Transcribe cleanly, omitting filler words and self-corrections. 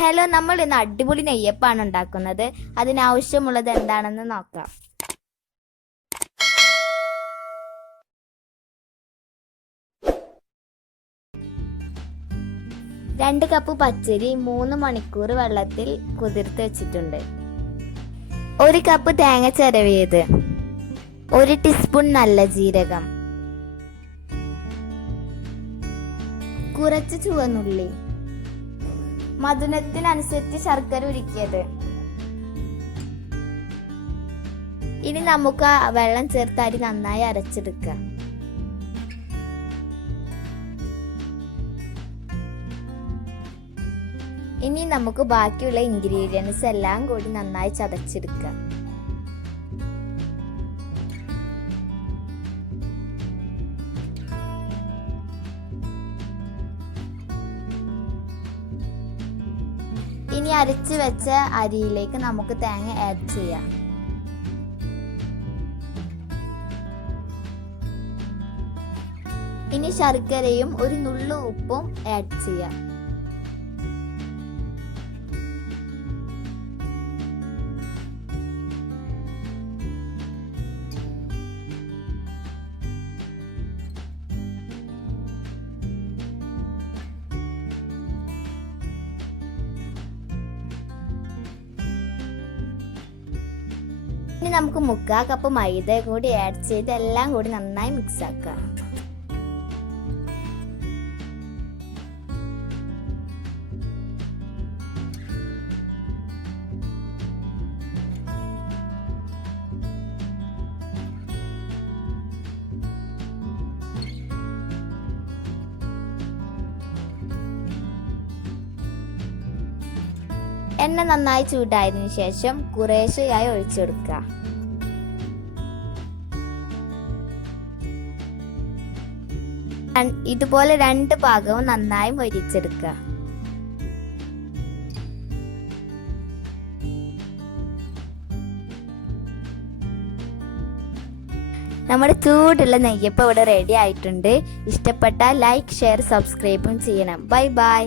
Hello, നമ്മൾ ഇന്ന് അടിപൊളി നെയ്യപ്പാണ് ഉണ്ടാക്കുന്നത്. അതിനാവശ്യമുള്ളത് എന്താണെന്ന് നോക്കാം. 2 കപ്പ് പച്ചരി 3 മണിക്കൂർ വെള്ളത്തിൽ കുതിർത്ത് വെച്ചിട്ടുണ്ട്. 1 കപ്പ് തേങ്ങ ചിരവിയത്, 1 ടീസ്പൂൺ നല്ല ജീരകം, കുറച്ച് ചുവന്നുള്ളി, മധുരത്തിനനുസരിച്ച് ശർക്കര ഉരുക്കിയത്. ഇനി നമുക്ക് വെള്ളം ചേർത്ത് അരി നന്നായി അരച്ചെടുക്കാം. ഇനി നമുക്ക് ബാക്കിയുള്ള ഇൻഗ്രീഡിയൻസ് എല്ലാം കൂടി നന്നായി ചതച്ചെടുക്കാം. ഇനി അരച്ച് വെച്ച അരിയിലേക്ക് നമുക്ക് തേങ്ങ ആഡ് ചെയ്യാം. ഇനി ശർക്കരയും ഒരു നുള്ളു ഉപ്പും ആഡ് ചെയ്യാം. ഇനി നമുക്ക് 3/4 കപ്പ് മൈദ കൂടി ആഡ് ചെയ്ത് എല്ലാം കൂടി നന്നായി മിക്സ് ആക്കാം. എണ്ണ നന്നായി ചൂടായതിനു ശേഷം കുറേശ്ശെയായി ഒഴിച്ചെടുക്കുക. ഇതുപോലെ 2 ഭാഗവും നന്നായി മൊരിച്ചെടുക്കുക. നമ്മുടെ ചൂടുള്ള നെയ്യപ്പം ഇവിടെ റെഡി ആയിട്ടുണ്ട്. ഇഷ്ടപ്പെട്ടാൽ ലൈക്ക്, ഷെയർ, സബ്സ്ക്രൈബും ചെയ്യണം. Bye bye.